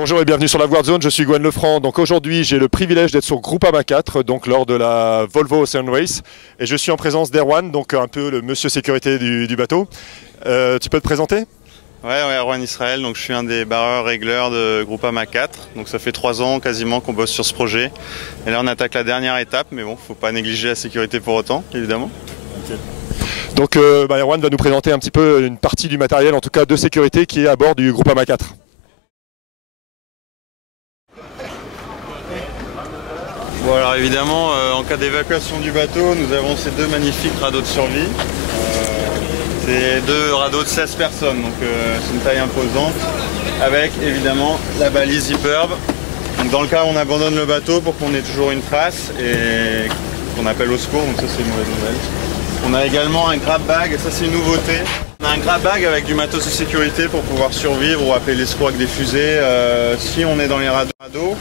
Bonjour et bienvenue sur la Guard Zone, je suis Gwen Lefranc. Donc aujourd'hui j'ai le privilège d'être sur Groupama 4, donc lors de la Volvo Ocean Race. Et je suis en présence d'Erwan, donc un peu le monsieur sécurité du bateau. Tu peux te présenter? Ouais, Erwan Israël, donc je suis un des barreurs régleurs de Groupama 4. Donc ça fait 3 ans quasiment qu'on bosse sur ce projet. Et là on attaque la dernière étape, mais bon, faut pas négliger la sécurité pour autant, évidemment. Okay. Donc Erwan va nous présenter un petit peu une partie du matériel, en tout cas de sécurité, qui est à bord du Groupama 4. Bon, alors évidemment, en cas d'évacuation du bateau, nous avons ces deux magnifiques radeaux de survie. C'est deux radeaux de 16 personnes, donc c'est une taille imposante, avec évidemment la balise Zipperb. Donc dans le cas où on abandonne le bateau, pour qu'on ait toujours une trace et qu'on appelle au secours, donc ça c'est une mauvaise nouvelle. On a également un grab bag, et ça c'est une nouveauté. On a un grab bag avec du matos de sécurité pour pouvoir survivre ou appeler les secours avec des fusées si on est dans les radeaux.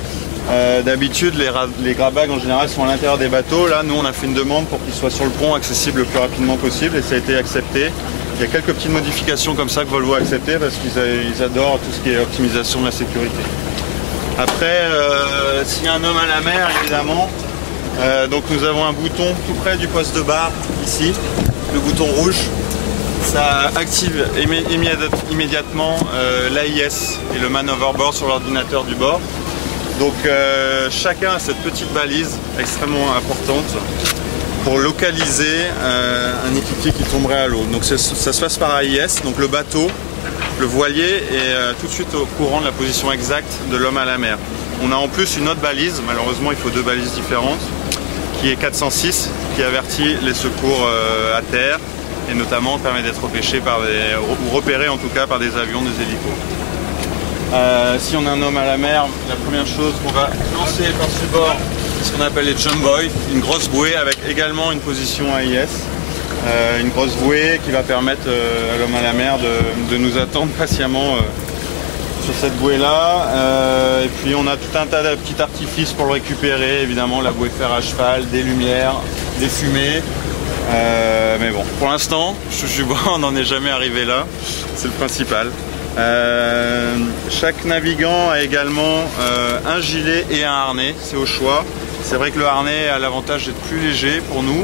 D'habitude, les grab bags en général sont à l'intérieur des bateaux. Là, nous, on a fait une demande pour qu'ils soient sur le pont, accessibles le plus rapidement possible, et ça a été accepté. Il y a quelques petites modifications comme ça que Volvo a accepté parce qu'ils adorent tout ce qui est optimisation de la sécurité. Après, s'il y a un homme à la mer, évidemment, donc nous avons un bouton tout près du poste de barre, ici, le bouton rouge. Ça active immédiatement l'AIS et le man overboard sur l'ordinateur du bord. Donc chacun a cette petite balise extrêmement importante pour localiser un équipier qui tomberait à l'eau. Donc ça se passe par AIS, donc le bateau, le voilier est tout de suite au courant de la position exacte de l'homme à la mer. On a en plus une autre balise, malheureusement il faut deux balises différentes, qui est 406, qui avertit les secours à terre et notamment permet d'être repêché ou repéré en tout cas par des avions, des hélicos. Si on a un homme à la mer, la première chose qu'on va lancer par-dessus bord, c'est ce qu'on appelle les jump buoys, une grosse bouée avec également une position AIS. Une grosse bouée qui va permettre à l'homme à la mer de nous attendre patiemment sur cette bouée-là. Et puis on a tout un tas de petits artifices pour le récupérer, évidemment la bouée fer à cheval, des lumières, des fumées. Mais bon, pour l'instant, je suis bon, on n'en est jamais arrivé là, c'est le principal. Chaque navigant a également un gilet et un harnais, c'est au choix. C'est vrai que le harnais a l'avantage d'être plus léger pour nous.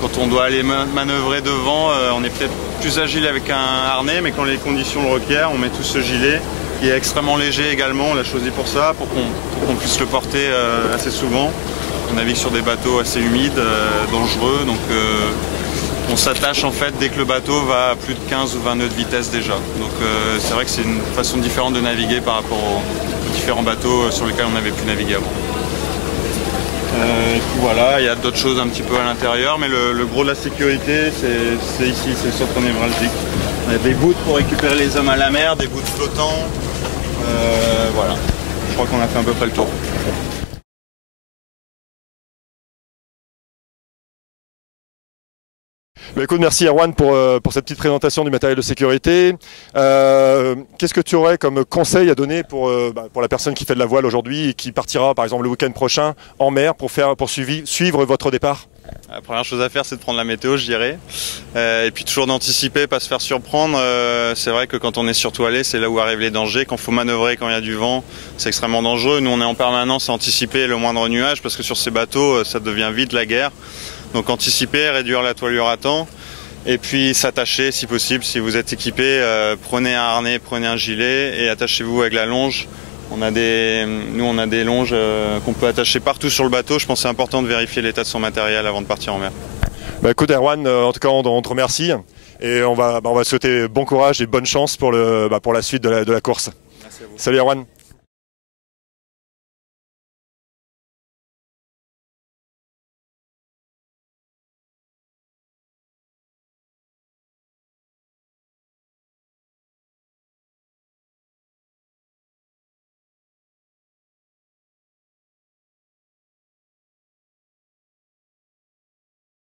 Quand on doit aller manœuvrer devant, on est peut-être plus agile avec un harnais, mais quand les conditions le requièrent, on met tout ce gilet qui est extrêmement léger également. On l'a choisi pour ça, pour qu'on puisse le porter assez souvent. On navigue sur des bateaux assez humides, dangereux, donc on s'attache en fait dès que le bateau va à plus de 15 ou 20 nœuds de vitesse déjà. Donc c'est vrai que c'est une façon différente de naviguer par rapport aux différents bateaux sur lesquels on avait pu naviguer avant. Et puis voilà, il y a d'autres choses un petit peu à l'intérieur, mais le gros de la sécurité, c'est ici, c'est le centre névralgique. On a des boots pour récupérer les hommes à la mer, des boots flottants. Voilà, je crois qu'on a fait à peu près le tour. Écoute, merci Erwan pour cette petite présentation du matériel de sécurité. Qu'est-ce que tu aurais comme conseil à donner pour la personne qui fait de la voile aujourd'hui et qui partira par exemple le week-end prochain en mer pour suivre votre départ? La première chose à faire, c'est de prendre la météo, je dirais. Et puis toujours d'anticiper, pas se faire surprendre. C'est vrai que quand on est sur toilette, c'est là où arrivent les dangers. Quand il faut manœuvrer, quand il y a du vent, c'est extrêmement dangereux. Nous, on est en permanence à anticiper le moindre nuage parce que sur ces bateaux, ça devient vite la guerre. Donc anticiper, réduire la toilure à temps et puis s'attacher si possible. Si vous êtes équipé, prenez un harnais, prenez un gilet et attachez-vous avec la longe. Nous on a des longes qu'on peut attacher partout sur le bateau. Je pense que c'est important de vérifier l'état de son matériel avant de partir en mer. Écoute Erwan, en tout cas on te remercie et on va souhaiter bon courage et bonne chance pour la suite de la course. Merci à vous. Salut Erwan.